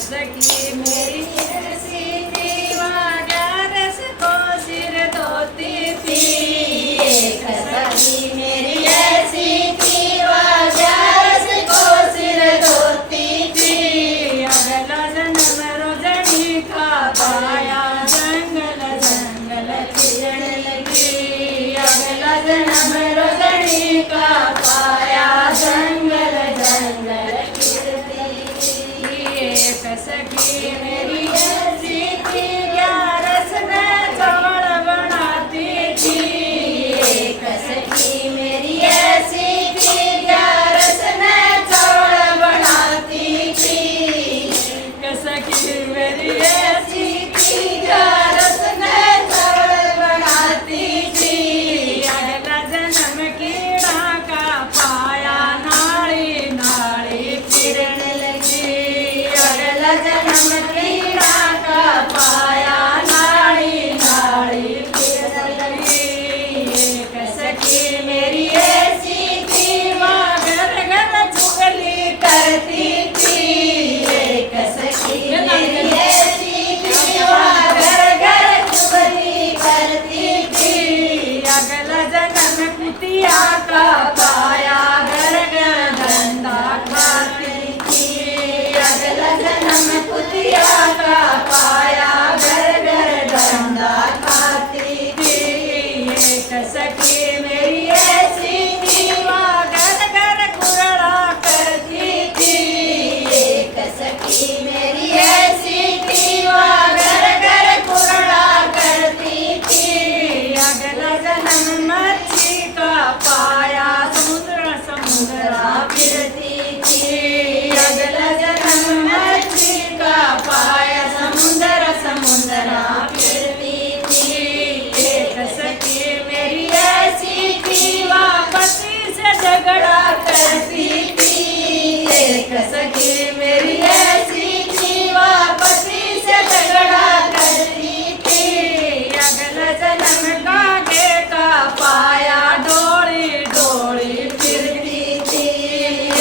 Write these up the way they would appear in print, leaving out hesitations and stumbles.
सखी मेरी ऐसी थी ग्यारस को सिर धोती थी। एक सखी मेरी ऐसी थी ग्यारस को सिर धोती थी। अगला जन्म रोजनी का पाया जंगल जंगल फिरन लगी। अगला जन्म रोजनी का पाया जंगल जंगल फिरती। एक सखी मेरी ऐसी थी ग्यारस में चौड़ बनाती थी। एक सखी मेरी ऐसी थी ग्यारस में चौड़ बनाती थी। एक सखी मेरी ऐसी थी ग्यारस में चौड़ बनाती थी। अगला जन्म कीड़ा का पाया नाड़ी नाड़ी फिरन लगी। अगला जन्म कीड़ा का पाया नाड़ी नाड़ी फिरन लगी। एक सखी मेरी ऐसी थी माँ घर घर चुगली करती थी। एक सखी मेरी ऐसी थी माँ घर घर चुगली करती थी। अगला जन्म कुतिया का पाया घर घर धंधा खाती थी। अगला जन्म कुतिया का पाया घर घर धंधा खाती थी। एक सखी मेरी ऐसी थी माँ घर घर कुरड़ा करती थी। एक सखी मेरी ऐसी थी माँ घर घर कुरड़ा करती थी। अगला जन्म मच्छी का पाया समुद्र समुद्रा फिरती थी। अगला जन्म मच्छी का पाया समुद्र समुद्रा फिरती थी। एक सखी मेरी ऐसी थी वापसी से झगड़ा करती थी। एक सखी मेरी ऐसी थी वापसी से झगड़ा करती थी। अगला जन्म कागे का पाया डोली डोली फिरती थी।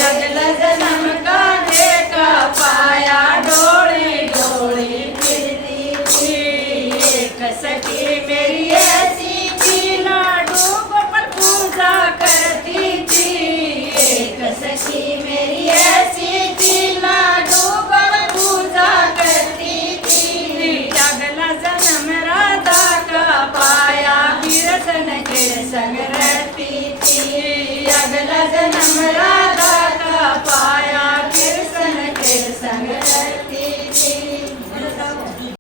अगला जन्म कागे का पाया डोली डोली फिरती थी। एक सखी मेरी ऐसी थी लाडू गोपाल पूजा करती थी। एक सखी मेरी ऐसी थी लाडू गोपाल पूजा करती थी। अगला जन्म राधा का पाया कृष्ण के संग रहती थी। अगला जन्म